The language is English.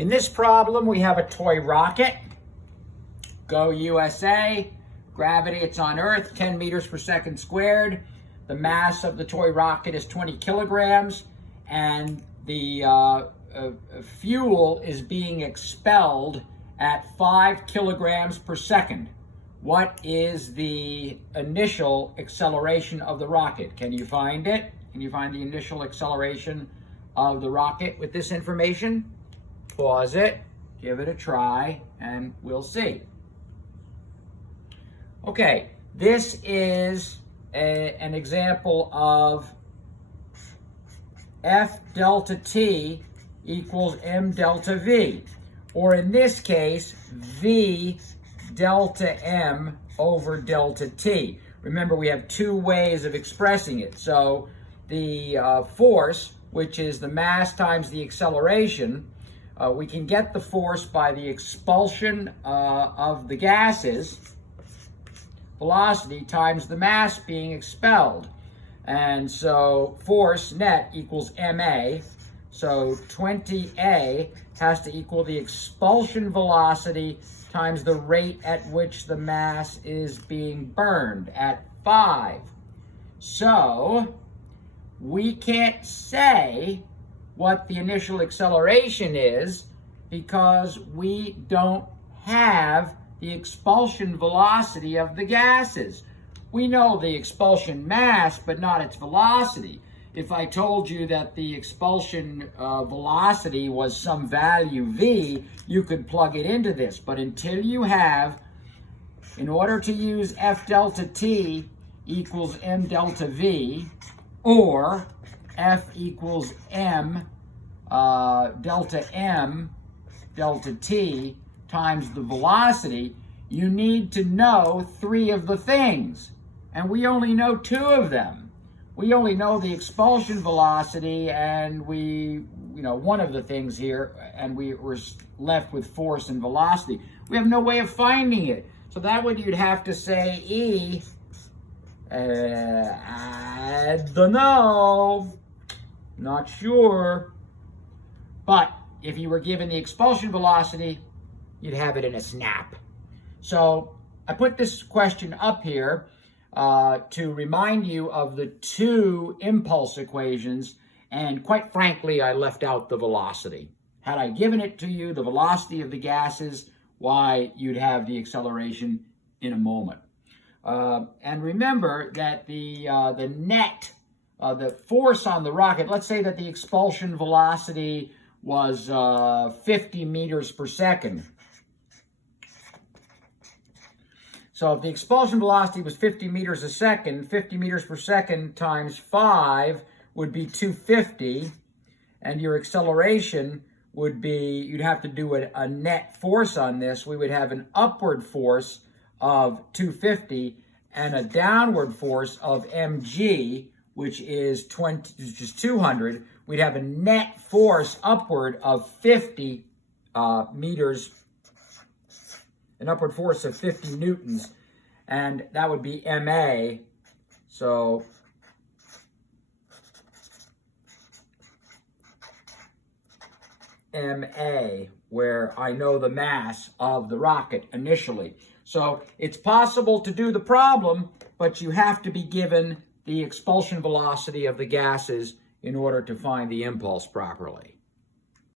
In this problem, we have a toy rocket. Go USA. Gravity, it's on Earth, 10 meters per second squared. The mass of the toy rocket is 20 kilograms, and the fuel is being expelled at 5 kilograms per second. What is the initial acceleration of the rocket? Can you find it? Can you find the initial acceleration of the rocket with this information? Pause it, give it a try, and we'll see. Okay, this is an example of F delta T equals M delta V, or in this case, V delta M over delta T. Remember, we have two ways of expressing it. So the force, which is the mass times the acceleration, we can get the force by the expulsion of the gases, velocity times the mass being expelled. And so force net equals ma. So 20a has to equal the expulsion velocity times the rate at which the mass is being burned at 5. So we can't say what the initial acceleration is because we don't have the expulsion velocity of the gases. We know the expulsion mass, but not its velocity. If I told you that the expulsion velocity was some value v, you could plug it into this. But until you have, in order to use F delta T equals M delta V, or F equals M delta M delta T times the velocity, you need to know 3 of the things. And we only know 2 of them. We only know the expulsion velocity and one of the things here, and we were left with force and velocity. We have no way of finding it. So that would, you'd have to say E, I don't know, not sure. But if you were given the expulsion velocity, you'd have it in a snap. So I put this question up here to remind you of the 2 impulse equations, and quite frankly, I left out the velocity. Had I given it to you, the velocity of the gases, why, you'd have the acceleration in a moment. And remember that the net, the force on the rocket, let's say that the expulsion velocity was 50 meters per second. So if the expulsion velocity was 50 meters a second, 50 meters per second times 5 would be 250, and your acceleration would be, you'd have to do a net force on this. We would have an upward force of 250 and a downward force of mg, which is 200. We'd have a net force upward of 50 meters, an upward force of 50 newtons, and that would be ma. So ma, where I know the mass of the rocket initially. So it's possible to do the problem, but you have to be given the expulsion velocity of the gases in order to find the impulse properly.